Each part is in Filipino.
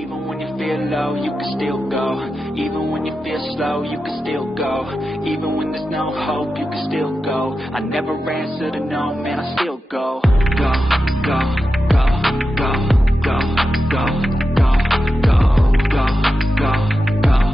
Even when you feel low, you can still go. Even when you feel slow, you can still go. Even when there's no hope, you can still go. I never answer to no, man, I still go. Go, go, go, go, go, go, go, go, go, go, go.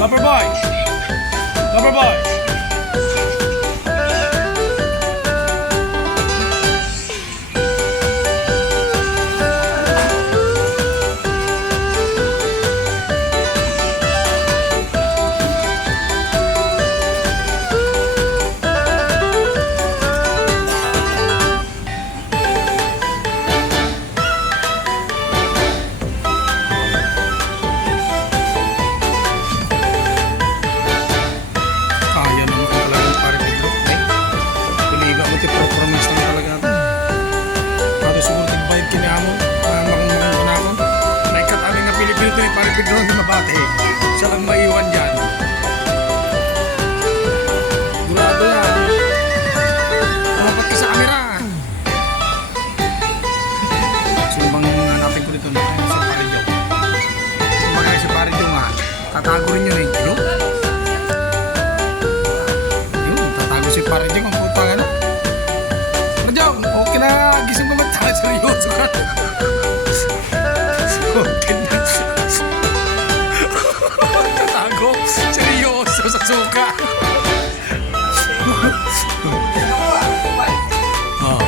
Lover boy! Lover boy! Kaya naman ko talagang pare Pedro. Piliga mo ti performance lang talaga ito. Ato siguro tigbayad kiniamon. Makang ko na ako. Naikat aming nga Pilipino ito ni pare Pedro hindi mabate. Siya lang maiwan dyan. Durado na. Tumapat ka sa camera. Sino bang hanapin ko dito? Si pare Joe. Kumbaga si pare Joe nga. Tatago rin yun eh. Joe? Si pare Jeng ang puta ka na. Jeng, okay na. Gising ko matala. Seryoso ka. Okay na. Tatago. Seryoso sa suka. Oh.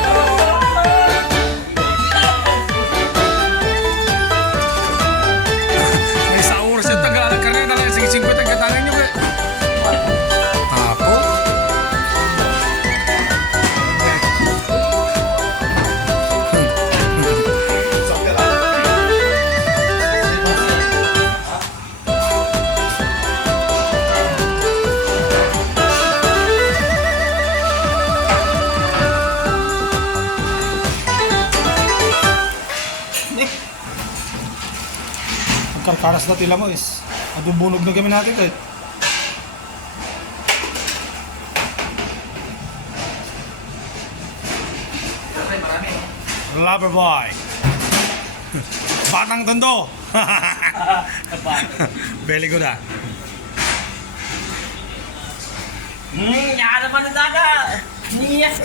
May sa oras yung tagalan ka rin. Talagang sige 50 ang katangan nyo eh. Tapo. Karkaras na tila mo is adubunog na kami natin kahit Lover boy Batang Tondo. Very good ah. Yan naman ang daga! Yes!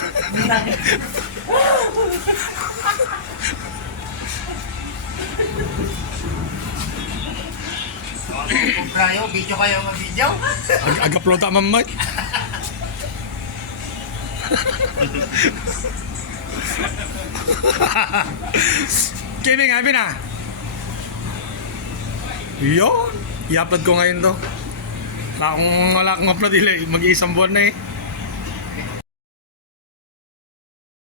Brayo, video kayo mag-video? Agapload ta mamay. Kevin, abi na. Yun. I-upload ko ngayon to. Wala akong upload mag-iisang buwan na eh.